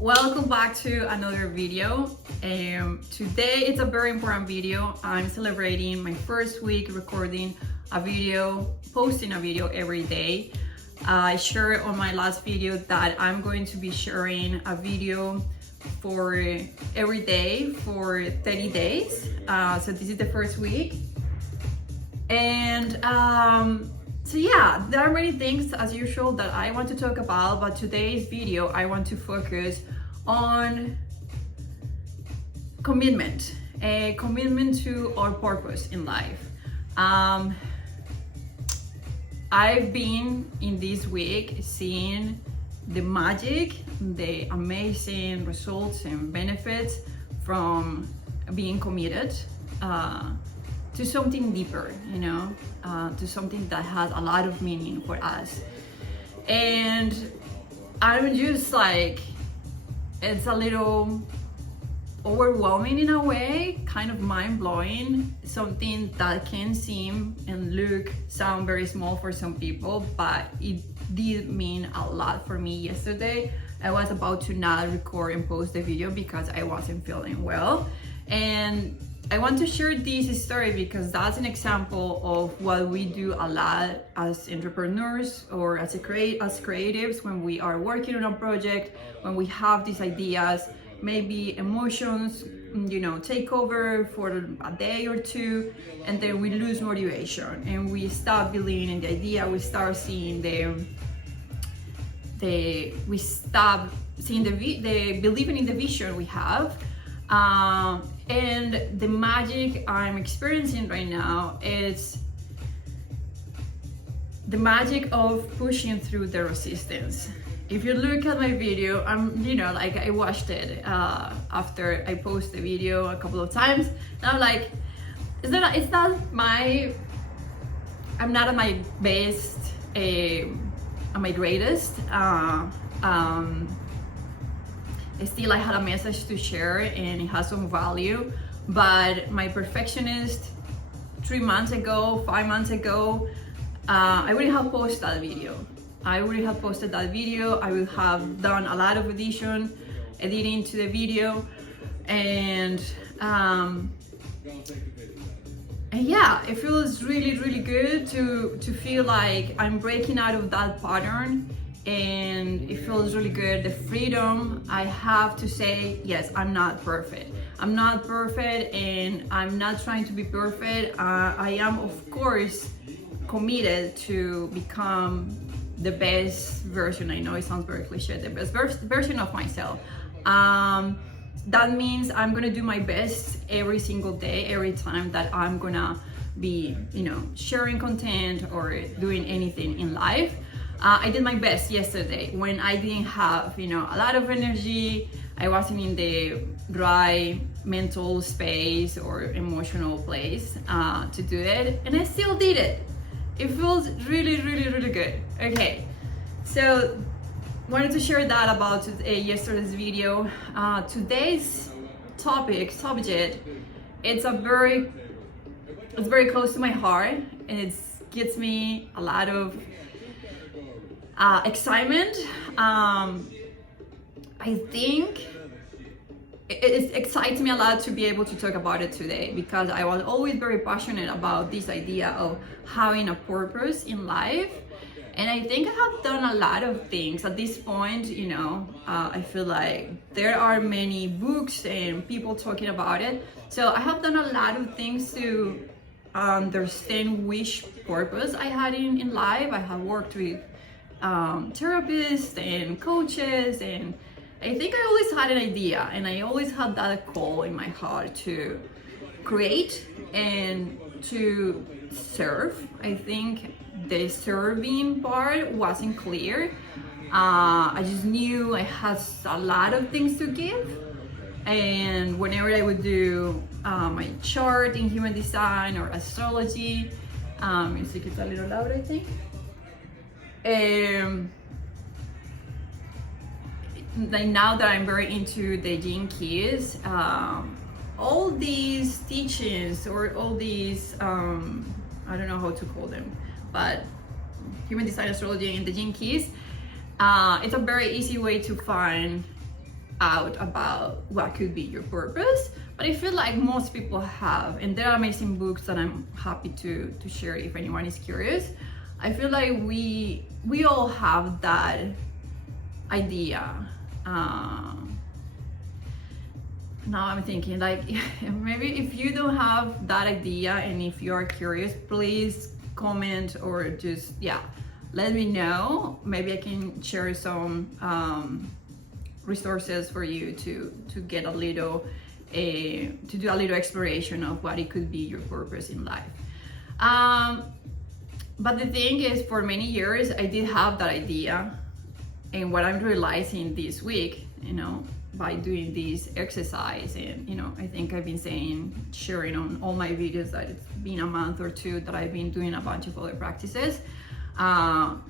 Welcome back to another video. Today it's a very important video. I'm celebrating my first week recording a video, posting a video every day. I shared on my last video that I'm going to be sharing a video for every day for 30 days. So this is the first week. And so yeah, there are many things as usual that I want to talk about, but today's video I want to focus on commitment, a commitment to our purpose in life. I've been in this week seeing the magic, the amazing results and benefits from being committed to something deeper, to something that has a lot of meaning for us. And I'm just like, it's a little overwhelming in a way, kind of mind-blowing, something that can seem and sound very small for some people, but it did mean a lot for me yesterday. I was about to not record and post the video because I wasn't feeling well, and I want to share this story because that's an example of what we do a lot as entrepreneurs or as creatives when we are working on a project, when we have these ideas, maybe emotions, take over for a day or two, and then we lose motivation and we stop believing in the idea, we start seeing we stop seeing believing in the vision we have. And the magic I'm experiencing right now is the magic of pushing through the resistance. If you look at my video, I watched it after I posted the video a couple of times, and I'm like, I'm not at my best, at my greatest. Still, I had a message to share and it has some value, but my perfectionist 3 months ago, 5 months ago, I would have posted that video. I would have done a lot of editing to the video, and yeah, it feels really, really good to feel like I'm breaking out of that pattern. And it feels really good, the freedom I have to say, yes, I'm not perfect, and I'm not trying to be perfect. I am, of course, committed to become the best version. I know it sounds very cliche, the best version of myself. That means I'm gonna do my best every single day, every time that I'm gonna be, sharing content or doing anything in life. I did my best yesterday when I didn't have, a lot of energy. I wasn't in the right mental space or emotional place to do it, and I still did it. It feels really, really, really good. Okay, so wanted to share that about yesterday's video. Today's subject, it's very close to my heart, and it gives me a lot of excitement. I think it excites me a lot to be able to talk about it today, because I was always very passionate about this idea of having a purpose in life. And I think I have done a lot of things at this point. I feel like there are many books and people talking about it. So I have done a lot of things to understand which purpose I had in life. I have worked with therapists and coaches, and I think I always had an idea, and I always had that call in my heart to create and to serve. I think the serving part wasn't clear. I just knew I had a lot of things to give, and whenever I would do my chart in human design or astrology, music is a little loud, I think. Now that I'm very into the gene keys, all these teachings or all these I don't know how to call them, but human design, astrology, and the gene keys, it's a very easy way to find out about what could be your purpose, but I feel like most people have, and there are amazing books that I'm happy to share if anyone is curious. I feel like we all have that idea. Now I'm thinking, like, maybe if you don't have that idea and if you are curious, please comment or just, yeah, let me know. Maybe I can share some resources for you to get a little, to do a little exploration of what it could be your purpose in life. But the thing is, for many years, I did have that idea. And what I'm realizing this week, you know, by doing this exercise, and, you know, I think I've been sharing on all my videos that it's been a month or two that I've been doing a bunch of other practices. Only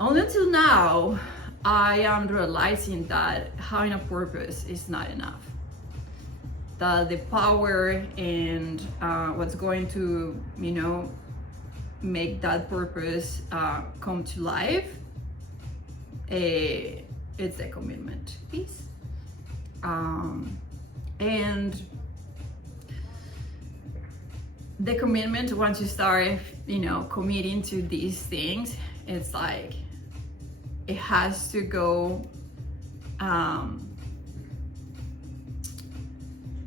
until now, I am realizing that having a purpose is not enough. That the power and what's going to, you know, make that purpose come to life, it's the commitment piece. And the commitment, once you start, you know, committing to these things, it's like it has to go, I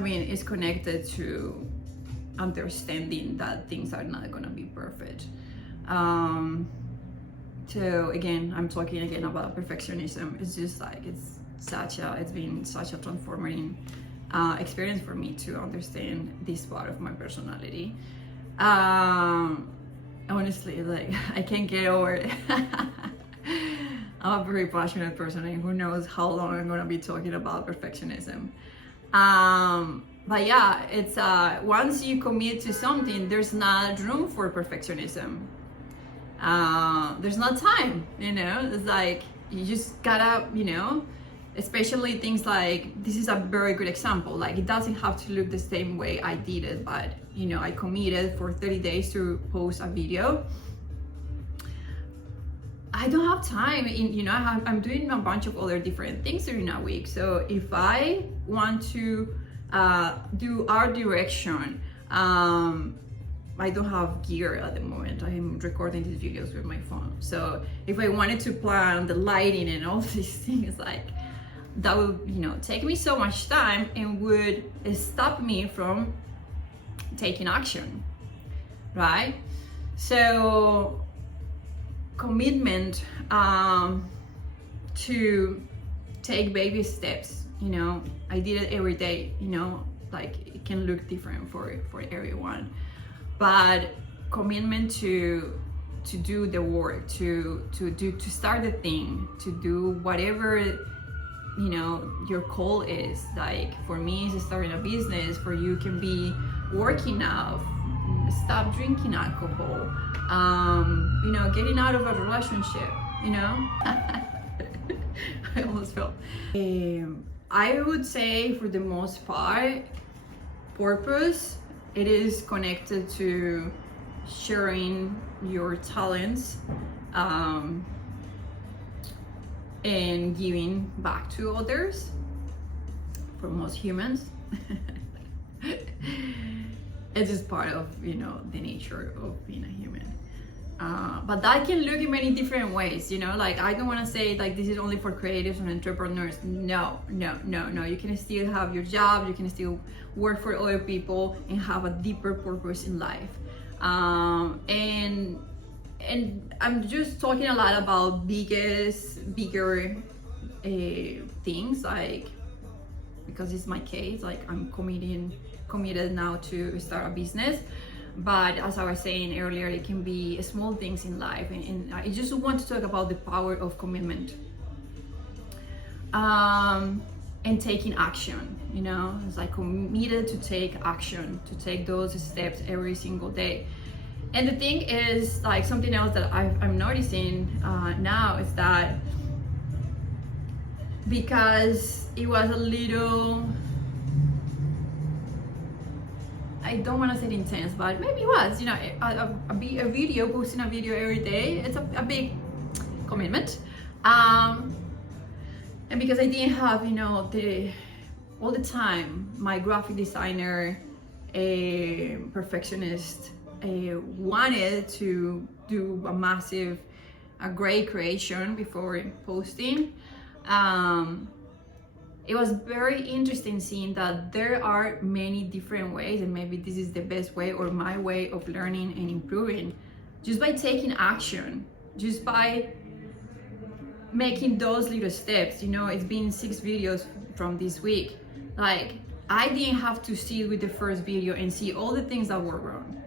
mean, it's connected to understanding that things are not gonna be perfect. So again, I'm talking again about perfectionism. It's just like, it's been such a transformative experience for me to understand this part of my personality. Honestly, like, I can't get over it. I'm a very passionate person, and who knows how long I'm gonna be talking about perfectionism. But yeah, it's once you commit to something, there's not room for perfectionism. There's not time, you know. It's like you just gotta, you know, especially things like, this is a very good example. Like, it doesn't have to look the same way I did it, but, you know, I committed for 30 days to post a video. I don't have time, you know, I'm doing a bunch of other different things during a week. So if I want to do art direction, I don't have gear at the moment. I'm recording these videos with my phone. So if I wanted to plan the lighting and all these things, like, that would, you know, take me so much time and would stop me from taking action, right? So commitment to take baby steps, you know, I did it every day, you know, like, it can look different for everyone, but commitment to do the work, to start the thing, to do whatever, you know, your call is. Like, for me, it's starting a business. For you, can be working out, stop drinking alcohol, you know, getting out of a relationship, you know. I almost fell. I would say, for the most part, purpose, it is connected to sharing your talents, and giving back to others. For most humans, it's just part of, you know, the nature of being a human. But that can look in many different ways, you know. Like, I don't want to say like this is only for creatives and entrepreneurs. No. You can still have your job, you can still work for other people and have a deeper purpose in life. And I'm just talking a lot about bigger things, like, because it's my case, like, I'm committed now to start a business. But as I was saying earlier, it can be small things in life, and I just want to talk about the power of commitment, and taking action. You know, it's like committed to take action, to take those steps every single day. And the thing is, like, something else that I'm noticing now is that, because it was a little, I don't want to say intense, but maybe it was, you know, a video, posting a video every day, it's a big commitment. And because I didn't have, all the time, my graphic designer, a perfectionist, wanted to do a great creation before posting. It was very interesting seeing that there are many different ways, and maybe this is the best way or my way of learning and improving, just by taking action, just by making those little steps. It's been 6 videos from this week. Like, I didn't have to sit with the first video and see all the things that were wrong,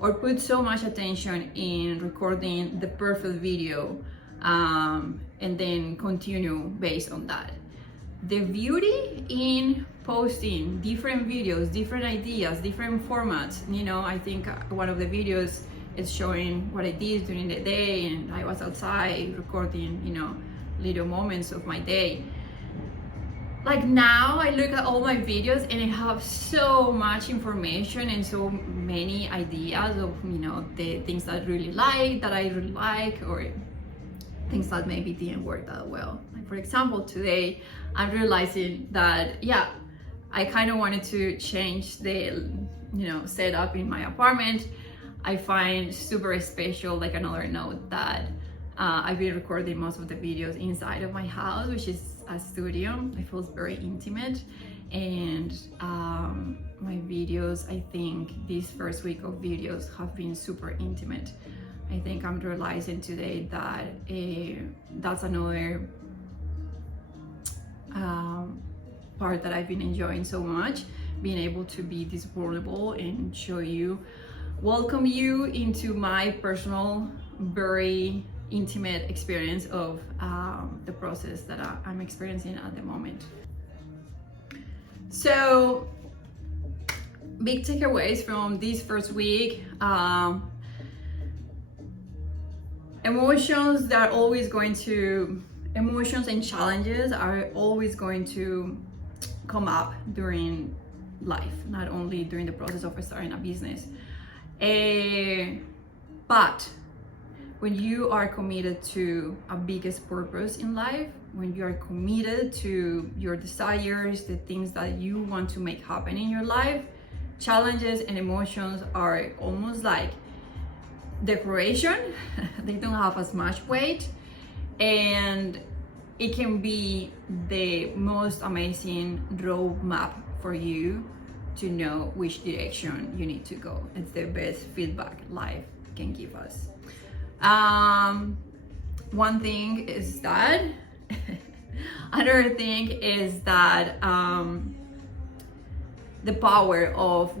or put so much attention in recording the perfect video, and then continue based on that. The beauty in posting different videos, different ideas, different formats. I think one of the videos is showing what I did during the day, and I was outside recording, little moments of my day. Like, now I look at all my videos and I have so much information and so many ideas of, the things that I really like, or things that maybe didn't work that well. Like, for example, today I'm realizing that, I kind of wanted to change the, setup in my apartment. I find super special, like another note, that I've been recording most of the videos inside of my house, which is a studio. It feels very intimate, and my videos, I think this first week of videos have been super intimate. I think I'm realizing today that that's another part that I've been enjoying so much, being able to be this vulnerable and welcome you into my personal, very intimate experience of the process that I'm experiencing at the moment. So, big takeaways from this first week. Emotions and challenges are always going to come up during life, not only during the process of starting a business. But when you are committed to a biggest purpose in life, when you are committed to your desires, the things that you want to make happen in your life, challenges and emotions are almost like decoration. They don't have as much weight, and it can be the most amazing roadmap for you to know which direction you need to go. It's the best feedback life can give us. One thing is that another thing is that the power of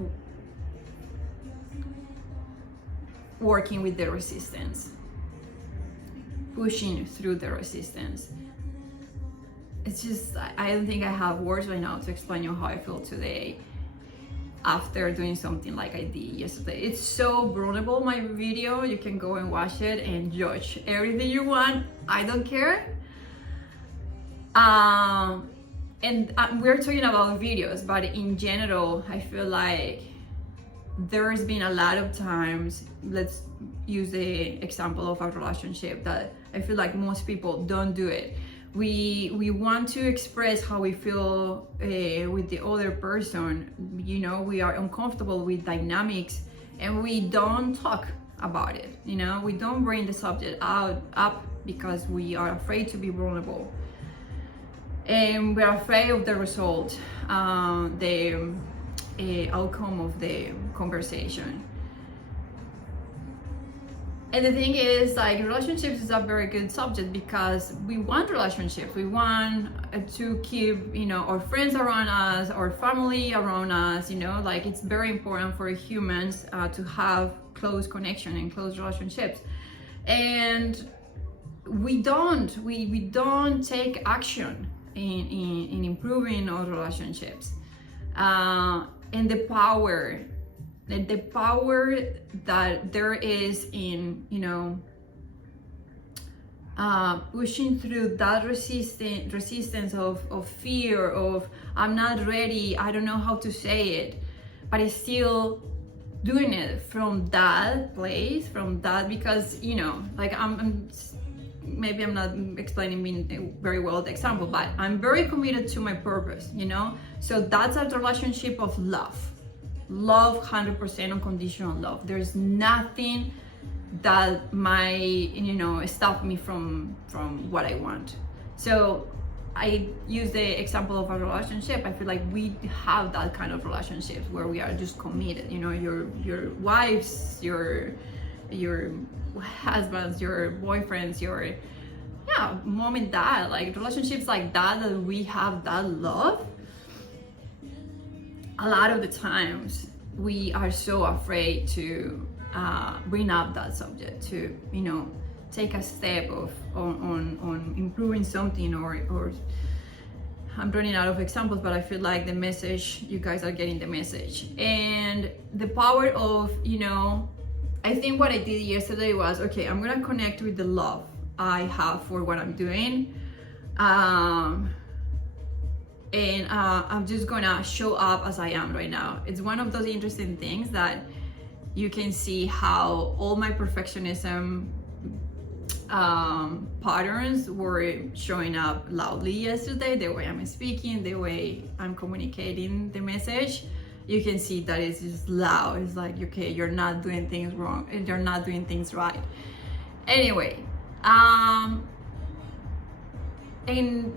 working with the resistance, pushing through the resistance. It's just, I don't think I have words right now to explain you how I feel today after doing something like I did yesterday. It's so vulnerable, my video. You can go and watch it and judge everything you want. I don't care. And we're talking about videos, but in general, I feel like there's been a lot of times, let's use the example of a relationship, that I feel like most people don't do it. We want to express how we feel with the other person. We are uncomfortable with dynamics, and we don't talk about it. We don't bring the subject up because we are afraid to be vulnerable, and we're afraid of the result, the outcome of the conversation. And the thing is, like, relationships is a very good subject because we want relationships. We want to keep, our friends around us, our family around us, like, it's very important for humans to have close connection and close relationships. And we don't take action in improving our relationships. And the power that there is in pushing through that resistance of fear, of I'm not ready, I don't know how to say it, but it's still doing it from that place, because like I'm maybe I'm not explaining me very well the example, but I'm very committed to my purpose, you know? So that's a relationship of love. Love, 100% unconditional love. There's nothing that might, you know, stop me from what I want. So I use the example of a relationship. I feel like we have that kind of relationships where we are just committed, you know, your wives, your husbands, your boyfriends, your mom and dad, like relationships like that we have that love. A lot of the times we are so afraid to bring up that subject, to, you know, take a step on improving something, or I'm running out of examples, but I feel like the message, you guys are getting the message. And the power of, you know, I think what I did yesterday was, okay, I'm gonna connect with the love I have for what I'm doing. And I'm just gonna show up as I am right now. It's one of those interesting things that you can see how all my perfectionism patterns were showing up loudly yesterday. The way I'm speaking, the way I'm communicating the message, you can see that it's just loud. It's like, okay, you're not doing things wrong and you're not doing things right. Anyway, and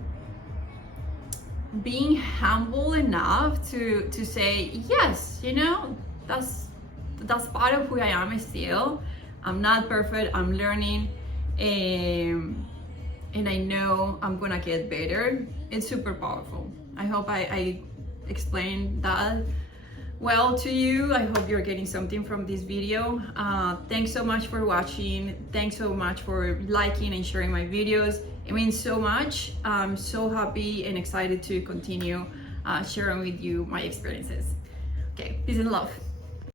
being humble enough to say, yes, you know, that's part of who I am still. I'm not perfect, I'm learning, and I know I'm gonna get better. It's super powerful. I hope I explained that well to you. I hope you're getting something from this video. Thanks so much for watching. Thanks so much for liking and sharing my videos. It means so much. I'm so happy and excited to continue sharing with you my experiences. Okay, peace and love.